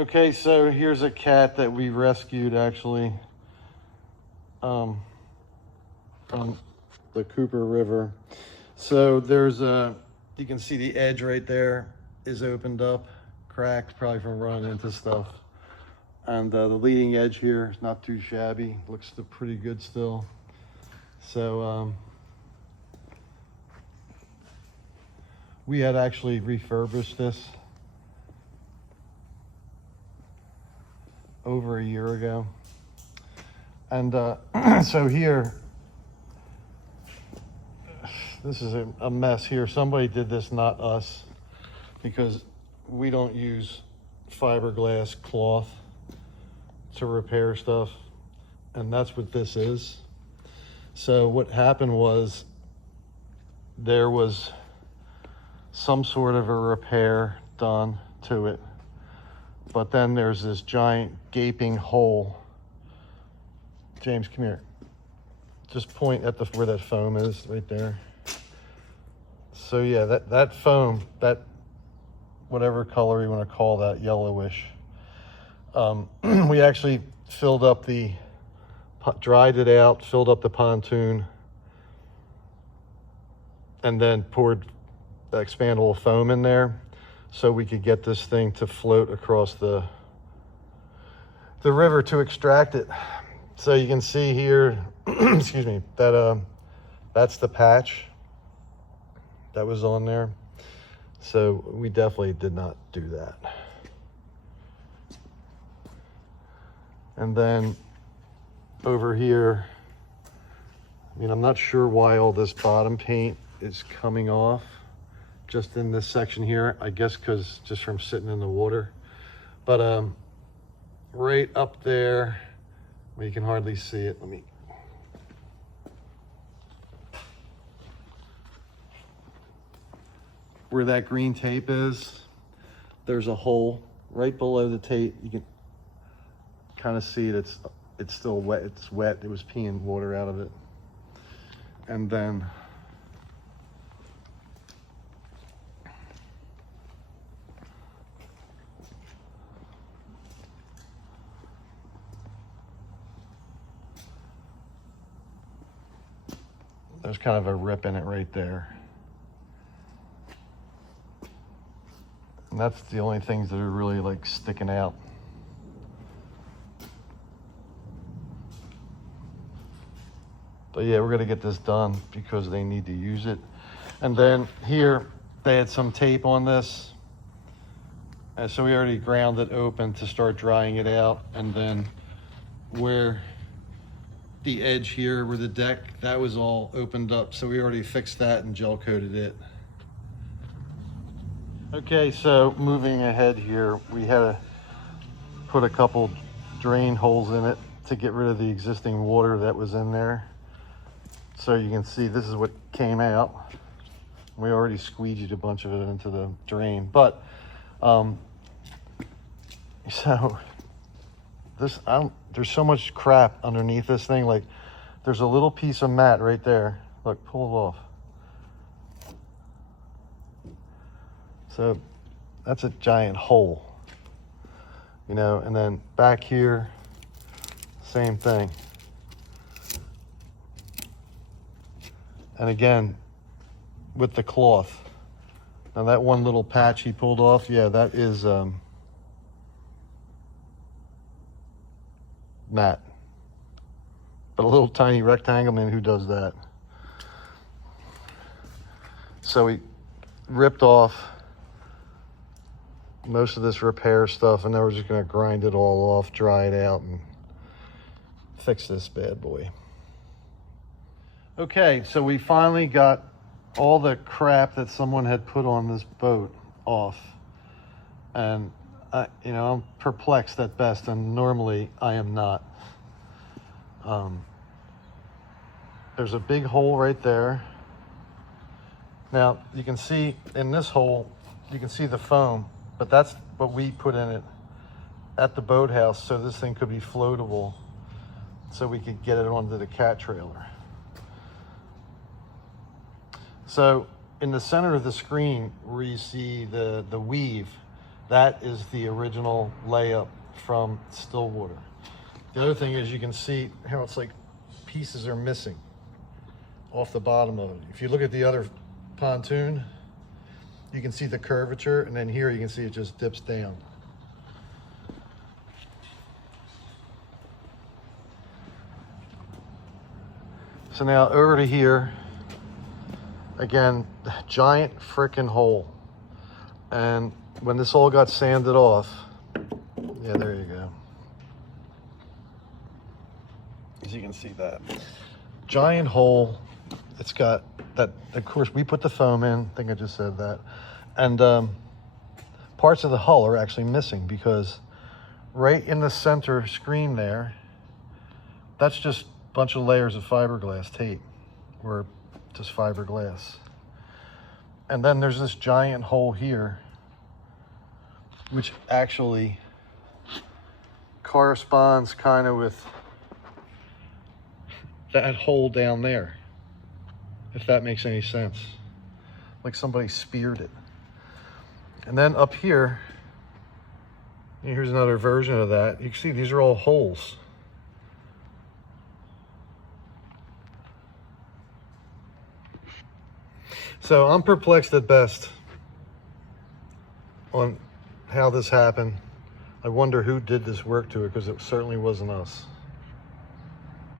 Okay, so here's a cat that we rescued actually from the Cooper River. So there's you can see the edge right there is opened up, cracked probably from running into stuff. And the leading edge here is not too shabby, looks still pretty good still. So we had actually refurbished this over a year ago. And so here, this is a mess here. Somebody did this, not us, because we don't use fiberglass cloth to repair stuff. And that's what this is. So what happened was there was some sort of a repair done to it. But then there's this giant gaping hole. James, come here. Just point at where that foam is, right there. So yeah, that foam, that whatever color you want to call that, yellowish. We actually filled up dried it out, filled up the pontoon, and then poured expandable foam in there so we could get this thing to float across the river to extract it. So you can see here, excuse me, that that's the patch that was on there. So we definitely did not do that. And then over here, I mean, I'm not sure why all this bottom paint is coming off just in this section here. I guess because just from sitting in the water. But right up there, well, you can hardly see it. Let me. Where that green tape is, there's a hole right below the tape. You can kind of see it. It's still wet. It's wet. It was peeing water out of it. And then there's kind of a rip in it right there. And that's the only things that are really like sticking out. But yeah, we're gonna get this done because they need to use it. And then here, they had some tape on this. And so we already ground it open to start drying it out. And then where the edge here, where the deck, that was all opened up. So we already fixed that and gel coated it. Okay, so moving ahead here, we had to put a couple drain holes in it to get rid of the existing water that was in there. So you can see this is what came out. We already squeegeed a bunch of it into the drain, but so this, there's so much crap underneath this thing. Like there's a little piece of mat right there. Look, pull it off. So that's a giant hole, you know, and then back here, same thing. And again, with the cloth. Now that one little patch he pulled off, yeah, that is mat. But a little tiny rectangle, I mean, who does that? So we ripped off most of this repair stuff, and then we're just gonna grind it all off, dry it out, and fix this bad boy. Okay, so we finally got all the crap that someone had put on this boat off. And, you know, I'm perplexed at best, and normally I am not. There's a big hole right there. Now, you can see in this hole, you can see the foam, but that's what we put in it at the boathouse so this thing could be floatable so we could get it onto the cat trailer. So in the center of the screen where you see the weave, That is the original layup from Stillwater. The other thing is you can see how it's like pieces are missing off the bottom of it. If you look at the other pontoon, you can see the curvature, and then here you can see it just dips down. So now over to here, again, giant frickin' hole. And when this all got sanded off, yeah, there you go. As you can see that. Giant hole. It's got that, of course, we put the foam in. I think I just said that. And parts of the hull are actually missing because right in the center screen there, that's just a bunch of layers of fiberglass tape, or just fiberglass. And then there's this giant hole here, which actually corresponds kind of with that hole down there, if that makes any sense. Like somebody speared it. And then up here, here's another version of that. You can see these are all holes. So I'm perplexed at best on how this happened. I wonder who did this work to it, because it certainly wasn't us.